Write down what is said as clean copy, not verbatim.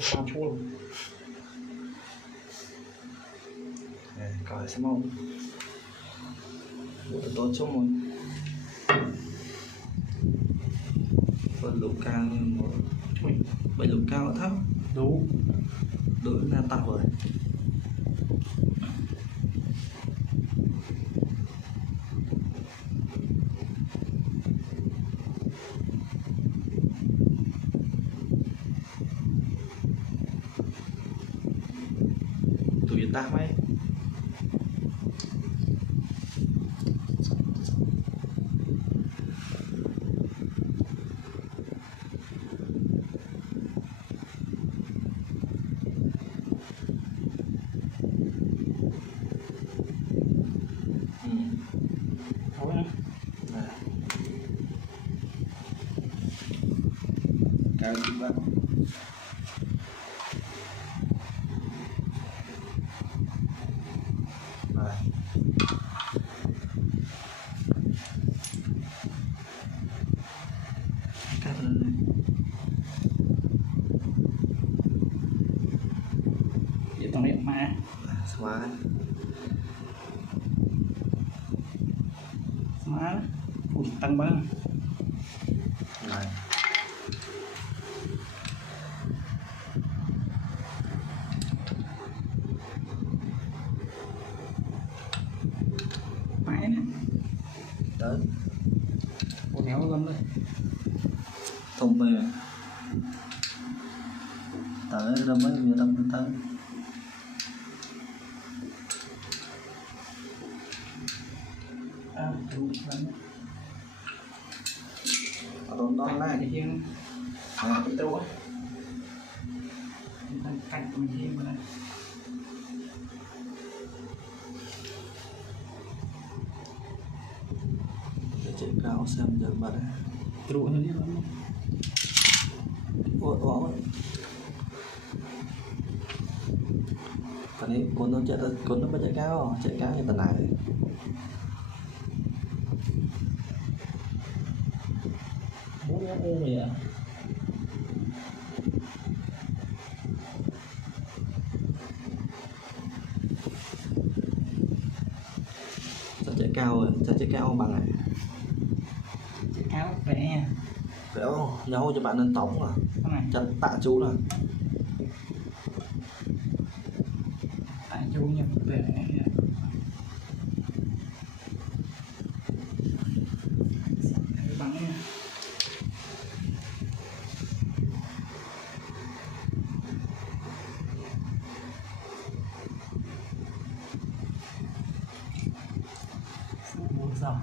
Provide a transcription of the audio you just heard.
sao chua coi xem không bữa tối chung rồi phần lục cao bảy lục cao thấp đủ đối là tao rồi tụi ta mấy thôi á cao chúng ta cắt lên này vậy tao niệm mà xóa má ui tăng băng này mãi nè tới ủa néo lâm đây thông về tới đâu mới vừa đâm tới đủ lắm đón đón cái này riêng đâu á cạnh mình riêng này chạy cao xem giờ bật đủ hơn đi lắm ủa cái này con nó chạy cao như tận này bố nó ô vậy à chạy cao bằng này chạy cao vẽ nha kéo nhau cho bạn nên tổng à con này chân tạ chú là tại chú nhập vẽ bắn nha bốn giờ